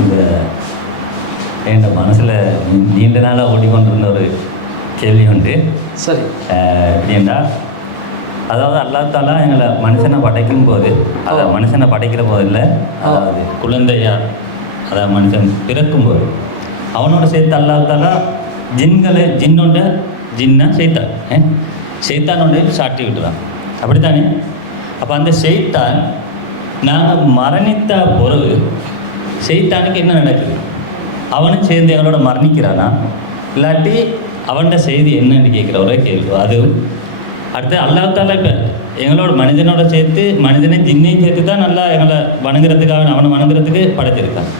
இந்த என் மனசில் நீண்ட நாளாக ஓடிக்கொண்டிருந்த ஒரு கேள்வி உண்டு. சரி. எப்படின்னா, அதாவது அல்லாஹ் தஆலா எங்களை மனுஷனை படைக்கும் போது, அதை மனுஷனை படைக்கிற போது இல்லை, அதாவது குழந்தையா, அதாவது மனுஷன் பிறக்கும்போது அவனோட சேர்த்து அல்லாஹ் தஆலா ஜின்னா செய்தானோட சாட்டி விட்டுறான். அப்படித்தானே? அப்போ அந்த செய்தான் நாங்கள் மரணித்த பிறகு செய்தானுக்கு என்ன நடக்குது? அவனும் சேர்ந்து எங்களோட மரணிக்கிறானா, இல்லாட்டி அவன்கிட்ட செய்தி என்னன்னு கேட்குற ஒரே கேள்வி. அது அடுத்து அல்லாஹ் தஆலா இப்போ எங்களோட மனிதனோட சேர்த்து மனிதனை ஜின்னையும் சேர்த்து தான் நல்லா எங்களை வணங்குறதுக்காக அவனை வணங்குறதுக்கு படைச்சிருக்கான்.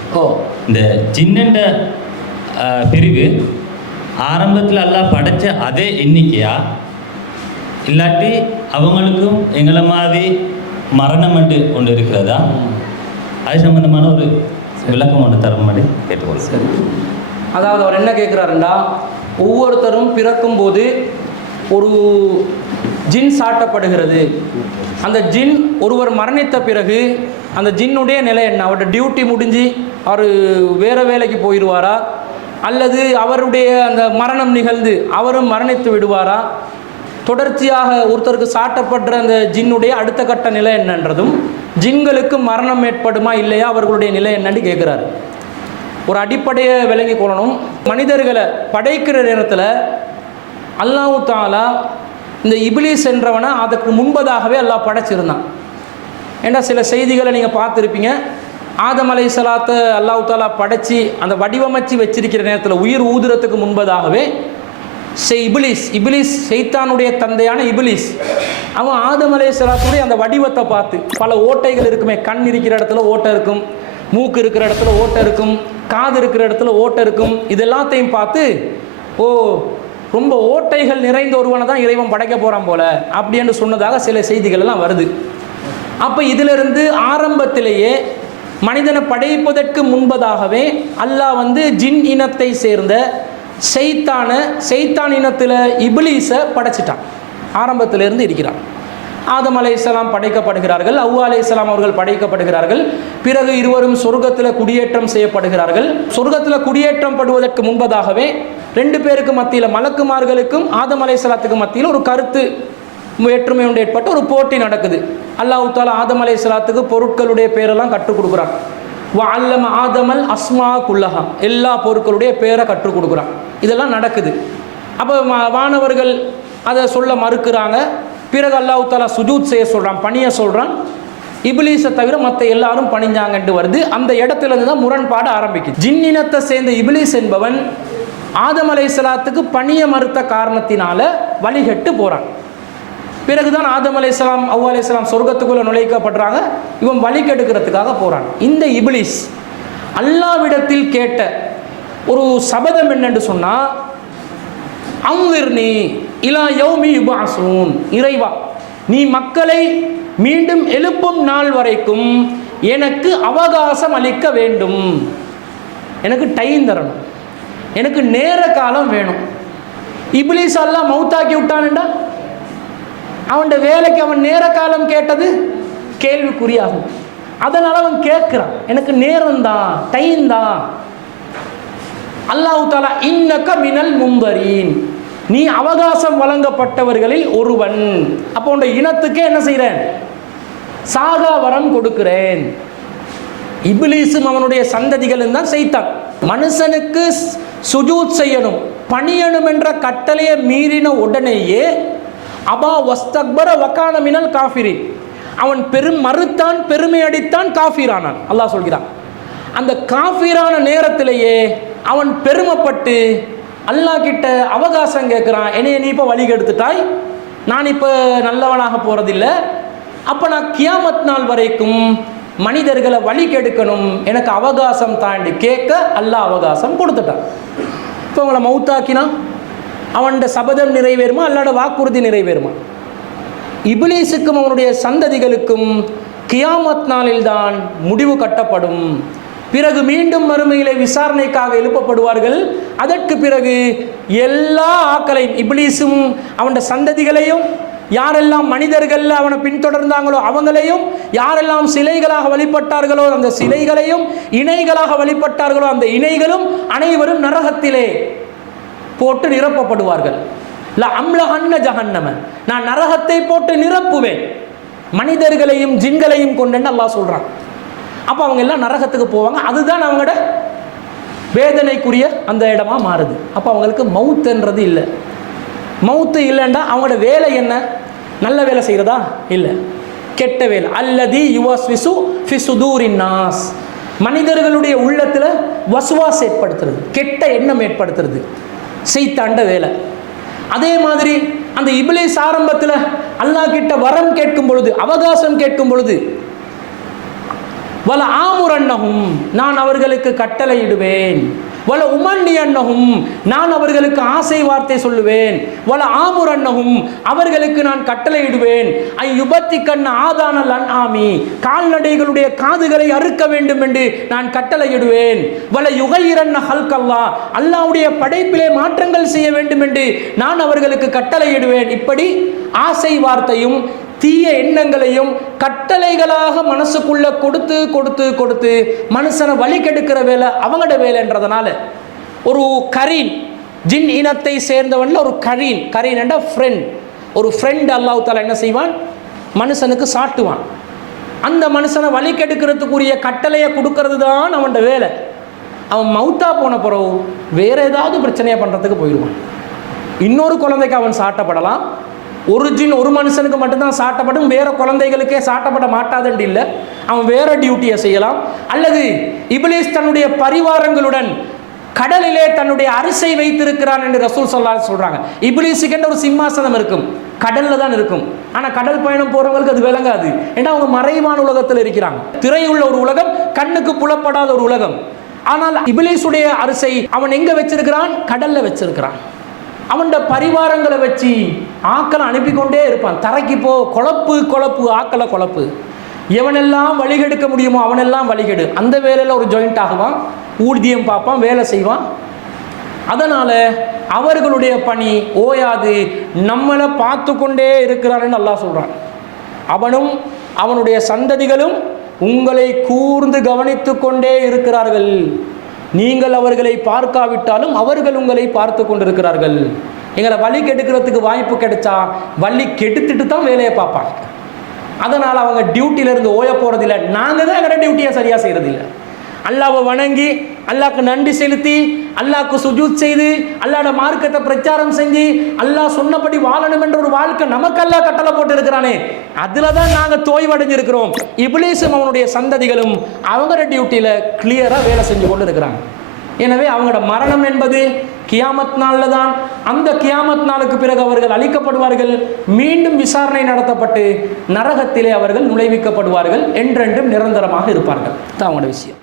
இந்த ஜின்னண்ட பிரிவு ஆரம்பத்தில் அல்லாஹ் படைச்ச அதே எண்ணிக்கையா, இல்லாட்டி அவங்களுக்கும் எங்களை மாதிரி மரணம் ஒன்று இருக்கிறதா? அது சம்பந்தமான ஒரு விளக்கம் ஒன்று தர மாதிரி கேட்டுக்கொள்ள. சரி. அதாவது அவர் என்ன கேட்குறாருண்டா, ஒவ்வொருத்தரும் பிறக்கும்போது ஒரு ஜின் சாட்டப்படுகிறது. அந்த ஜின் ஒருவர் மரணித்த பிறகு அந்த ஜின்னுடைய நிலை என்ன? அவருடைய டியூட்டி முடிஞ்சு அவர் வேறு வேலைக்கு போயிடுவாரா, அல்லது அவருடைய அந்த மரணம் நிகழ்ந்து அவரும் மரணித்து விடுவாரா, தொடர்ச்சியாக ஒருத்தருக்கு சாட்டப்படுற அந்த ஜின்னுடைய அடுத்த கட்ட நிலை என்னன்றதும், ஜின்களுக்கு மரணம் ஏற்படுமா இல்லையா, அவர்களுடைய நிலை என்னன்னு கேட்குறாரு. ஒரு அடிப்படையை விளங்கி கொள்ளணும். மனிதர்களை படைக்கிற நேரத்தில் அல்லாஹ் தஆலா இந்த இப்லீஸ் என்றவனை அதுக்கு முன்பதாகவே அல்லாஹ் படைச்சிருந்தான். ஏன்னா சில செய்திகளை நீங்கள் பார்த்துருப்பீங்க. ஆதம் அலைஹிஸ்ஸலாத்தை அல்லாஹ் தஆலா படைச்சி அந்த வடிவமைச்சு வச்சிருக்கிற நேரத்தில் உயிர் ஊதுறதுக்கு முன்பதாகவே இப்லீஸ் ஷைத்தானுடைய தந்தையான இப்லீஸ் அவன் ஆதம் அலைஹிஸ்ஸலாத்துடைய அந்த வடிவத்தை பார்த்து, பல ஓட்டைகள் இருக்குமே, கண் இருக்கிற இடத்துல ஓட்டை இருக்கும், மூக்கு இருக்கிற இடத்துல ஓட்டை இருக்கும், காது இருக்கிற இடத்துல ஓட்டை இருக்கும், இதெல்லாத்தையும் பார்த்து ஓ ரொம்ப ஓட்டைகள் நிறைந்த ஒருவனை தான் இறைவன் படைக்க போகிறான் போல அப்படின்னு சொன்னதாக சில செய்திகள் எல்லாம் வருது. அப்போ இதிலிருந்து ஆரம்பத்திலேயே மனிதனை படைப்பதற்கு முன்பதாகவே அல்லாஹ் ஜின் இனத்தை சேர்ந்த ஷைத்தான் இனத்தில் இப்லீஸை படைச்சிட்டான். ஆரம்பத்திலிருந்து இருக்கிறான். ஆதம் அலைஹிஸ்ஸலாம் படைக்கப்படுகிறார்கள், ஹவ்வா அலைஹிஸ்ஸலாம் அவர்கள் படைக்கப்படுகிறார்கள். பிறகு இருவரும் சொர்க்கத்தில் குடியேற்றம் செய்யப்படுகிறார்கள். சொர்க்கத்தில் குடியேற்றம் படுவதற்கு முன்பதாகவே ரெண்டு பேருக்கு மத்தியில், மலக்குமார்களுக்கும் ஆதம் அலைஹிஸ்ஸலாத்துக்கும் மத்தியில் ஒரு கருத்து வேற்றுமை ஒன்று ஏற்பட்டு ஒரு போட்டி நடக்குது. அல்லாஹ் தஆலா ஆதம் அலைஹிஸ்ஸலாத்துக்கு பொருட்களுடைய பேரெல்லாம் கற்றுக் கொடுக்குறான். வஅல்லம ஆதமல் அஸ்மா குல்லஹா, எல்லா பொருட்களுடைய பேரை கற்றுக் கொடுக்குறான். இதெல்லாம் நடக்குது. அப்போ வானவர்கள் அதை சொல்ல மறுக்கிறாங்க. பிறகு அல்லாஹ் தஆலா சுஜூத் செய்ய சொல்கிறான், பணிய சொல்கிறான். இப்லீஸை தவிர மற்ற எல்லாரும் பணிஞ்சாங்கன்ட்டு வருது. அந்த இடத்துலேருந்து தான் முரண்பாடு ஆரம்பிக்குது. ஜின் இனத்தை சேர்ந்த இப்லீஸ் என்பவன் ஆதம் அலைஹிஸ்ஸலாத்துக்கு பணிய மறுத்த காரணத்தினால வழிகட்டு போகிறான். பிறகுதான் ஆதம் அலைஹிஸ்ஸலாம் ஹவ்வா அலைஹிஸ்ஸலாம் சொர்க்கத்துக்குள்ளே நுழைக்கப்படுறாங்க. இவன் வழி கெடுக்கிறதுக்காக போகிறான். இந்த இப்லீஸ் அல்லாஹ்விடத்தில் கேட்ட ஒரு சபதம் என்னென்று சொன்னால், அன்விர்னி இலா யௌமி யுபஅஸூன், இறைவா நீ மக்களை மீண்டும் எழுப்பும் நாள் வரைக்கும் எனக்கு அவகாசம் அளிக்க வேண்டும், எனக்கு டைம் தரணும், எனக்கு நேர காலம் வேணும். இப்லீஸ் அல்லாஹ் மௌத்தாக்கி விட்டான்டா, அவன் வேலைக்கு அவன் நேர காலம் கேட்டது கேள்விக்குறியாகும். அதனால் அவன் கேட்குறான், எனக்கு நேரம்தான், டைம் தான். அல்லாஹ் தஆலா இன்னக மினல் முந்தரீன், நீ அவகாசம் வழங்கப்பட்டவர்களில் ஒருவன். அப்போ உன் இனத்துக்கே என்ன செய்கிறேன்? சாகா வரம் கொடுக்கிறேன். இப்லீஸும் அவனுடைய சந்ததிகளும் தான் செய்தான். மனுஷனுக்கு சுஜூத் செய்யணும், பணியணும் என்ற கட்டளையை மீறின உடனேயே அபா வஸ்தக்பர வகான மினல் காஃபிரின், அவன் மறுத்தான், பெருமை அடித்தான், காஃபிரானான். அல்லாஹ் சொல்கிறான். அந்த காஃபிரான நேரத்திலேயே அவன் பெருமைப்பட்டு அல்லாஹ் கிட்ட அவகாசம் கேட்குறான். என்னைய நீ இப்போ வழி கெடுத்துட்டாய், நான் இப்போ நல்லவனாக போகிறதில்லை, அப்போ நான் கியாமத் நாள் வரைக்கும் மனிதர்களை வழி கெடுக்கணும், எனக்கு அவகாசம் தாண்டி கேட்க அல்லாஹ் அவகாசம் கொடுத்துட்டான். இப்போ அவங்கள மௌத்தாக்கினா அவனோட சபதம் நிறைவேறுமா, அல்லாட வாக்குறுதி நிறைவேறுமா? இப்லீஸுக்கும் அவனுடைய சந்ததிகளுக்கும் கியாமத் நாளில்தான் முடிவு கட்டப்படும். பிறகு மீண்டும் மறுமையிலே விசாரணைக்காக எழுப்பப்படுவார்கள். அதற்கு பிறகு எல்லா ஆக்களையும், இப்லீஸும் அவனுடைய சந்ததிகளையும் யாரெல்லாம் மனிதர்கள் அவனை பின்தொடர்ந்தாங்களோ அவங்களையும், யாரெல்லாம் சிலைகளாக வழிபட்டார்களோ அந்த சிலைகளையும், இணைகளாக வழிபட்டார்களோ அந்த இணைகளும் அனைவரும் நரகத்திலே போட்டு நிரப்பப்படுவார்கள். அம்லஹன்ன ஜஹன்னம, நான் நரகத்தை போட்டு நிரப்புவேன், மனிதர்களையும் ஜின்களையும் கொண்டு அல்லாஹ் சொல்றான். அப்ப அவங்க எல்லாம் நரகத்துக்கு போவாங்க. அதுதான் அவங்களோட வேதனைக்குரிய அந்த இடமா மாறுது. அப்ப அவங்களுக்கு மவுத்ன்றது இல்லை. மவுத்து இல்லைண்டா அவங்களோட வேலை என்ன? நல்ல வேலை செய்யறதா? இல்லை, கெட்ட வேலை. அல்லதி யுவஸ்விசு ஃபி சுதூரின் நாஸ், மனிதர்களுடைய உள்ளத்துல வசுவாஸ் ஏற்படுத்துறது, கெட்ட எண்ணம் ஏற்படுத்துறது செய்தாண்ட வேலை. அதே மாதிரி அந்த இப்லீஸ் ஆரம்பத்தில் அல்லாஹ் கிட்ட வரம் கேட்கும் பொழுது, அவகாசம் கேட்கும் பொழுது, வல ஆமுரன்னஹும், நான் அவர்களுக்கு கட்டளையிடுவேன், வல உமன்னியன்னஹும், நான் அவர்களுக்கு ஆசை வார்த்தை சொல்லுவேன், வல ஆமுரன்னஹும், அவர்களுக்கு நான் கட்டளையிடுவேன், ஐ யுபத்திக்கன்ன ஆதானல் அன்ஆமி, கால்நடைகளுடைய காதுகளை அறுக்க வேண்டும் என்று நான் கட்டளையிடுவேன், வல யுகையிரன்ன ஹல்கல்லா, அல்லாஹ்வுடைய படைப்பிலே மாற்றங்கள் செய்ய வேண்டும் என்று நான் அவர்களுக்கு கட்டளையிடுவேன். இப்படி ஆசை வார்த்தையும் தீய எண்ணங்களையும் கட்டளைகளாக மனசுக்குள்ள கொடுத்து கொடுத்து கொடுத்து மனுஷனை வழி கெடுக்கிற வேலை அவங்களோட வேலைன்றதுனால, ஒரு கரீன், ஜின் இனத்தை சேர்ந்தவன்ல ஒரு கரீன் என்ற ஃப்ரெண்ட், ஒரு ஃப்ரெண்ட் அல்லாஹ் தஆலா என்ன செய்வான்? மனுஷனுக்கு சாட்டுவான். அந்த மனுஷனை வழி கெடுக்கிறதுக்குரிய கட்டளையை கொடுக்கறது தான் அவனோட வேலை. அவன் மௌத்தா போன பிறகு வேற ஏதாவது பிரச்சனையை பண்ணுறதுக்கு போயிடுவான். இன்னொரு குழந்தைக்கு அவன் சாட்டப்படலாம். ஒரு ஜின் ஒரு மனுஷனுக்கு மட்டும்தான் சாட்டப்படும், வேற குழந்தைகளுக்கே சாட்டப்பட மாட்டாதுன்னு இல்லை. அவன் வேற டியூட்டியை செய்யலாம். அல்லது இப்லீஸ் தன்னுடைய பரிவாரங்களுடன் கடலிலே தன்னுடைய அரிசை வைத்திருக்கிறான் என்று ரசூல் ஸல்லல்லாஹு அலைஹி வஸல்லம் சொல்றாங்க. இப்லீஸுக்கு ஒரு சிம்மாசனம் இருக்கும், கடல்ல தான் இருக்கும். ஆனா கடல் பயணம் போறவங்களுக்கு அது விளங்காது. ஏன்னா அவங்க மறைவான உலகத்தில் இருக்கிறாங்க. திரையுள்ள ஒரு உலகம், கண்ணுக்கு புலப்படாத ஒரு உலகம். ஆனால் இப்லீஸுடைய அரிசை அவன் எங்க வச்சிருக்கிறான்? கடல்ல வச்சிருக்கிறான். அவனோட பரிவாரங்களை வச்சு ஆக்களை அனுப்பிக்கொண்டே இருப்பான். தரைக்கு போ, குழப்பு குழப்பு, ஆக்களை குழப்பு, எவனெல்லாம் வழிகெடுக்க முடியுமோ அவனெல்லாம் வழிகெடு. அந்த வேலையில் ஒரு ஜாயிண்ட் ஆகுவான், ஊதியம் பார்ப்பான், வேலை செய்வான். அதனால அவர்களுடைய பணி ஓயாது, நம்மளை பார்த்து கொண்டே இருக்கிறான்னு அல்லாஹ் சொல்றான். அவனும் அவனுடைய சந்ததிகளும் உங்களை கூர்ந்து கவனித்து கொண்டே இருக்கிறார்கள். நீங்கள் அவர்களை பார்க்காவிட்டாலும் அவர்கள் உங்களை பார்த்து கொண்டிருக்கிறார்கள். எங்களை வழி கெடுக்கிறதுக்கு வாய்ப்பு கிடைச்சா வழி கெடுத்துட்டு தான் வேலையை பார்ப்பாங்க. அதனால் அவங்க டியூட்டியிலேருந்து ஓய போகிறதில்லை. நாங்கள் தான் எங்களோட டியூட்டியை சரியாக செய்கிறதில்லை. அல்லாஹ்வை வணங்கி, அல்லாஹ்க்கு நன்றி செலுத்தி, அல்லாஹ்க்கு சுஜூத் செய்து, அல்லாஹ்வோட மார்க்கத்தை பிரச்சாரம் செஞ்சு, அல்லாஹ் சொன்னபடி வாழணும் என்ற ஒரு வாழ்க்கை நமக்கு அல்லாஹ் கட்டளை போட்டு இருக்கிறானே, அதில் தான் நாங்கள் தோய்வடைஞ்சிருக்கிறோம். இப்லீஸும் அவனுடைய சந்ததிகளும் அவங்களோட டியூட்டியில் கிளியராக வேலை செஞ்சு கொண்டு இருக்கிறாங்க. எனவே அவங்களோட மரணம் என்பது கியாமத் நாளில் தான். அந்த கியாமத் நாளுக்கு பிறகு அவர்கள் அழிக்கப்படுவார்கள். மீண்டும் விசாரணை நடத்தப்பட்டு நரகத்திலே அவர்கள் நுழைவிக்கப்படுவார்கள். என்றென்றும் நிரந்தரமாக இருப்பார்கள். தான் அவங்களோட விஷயம்.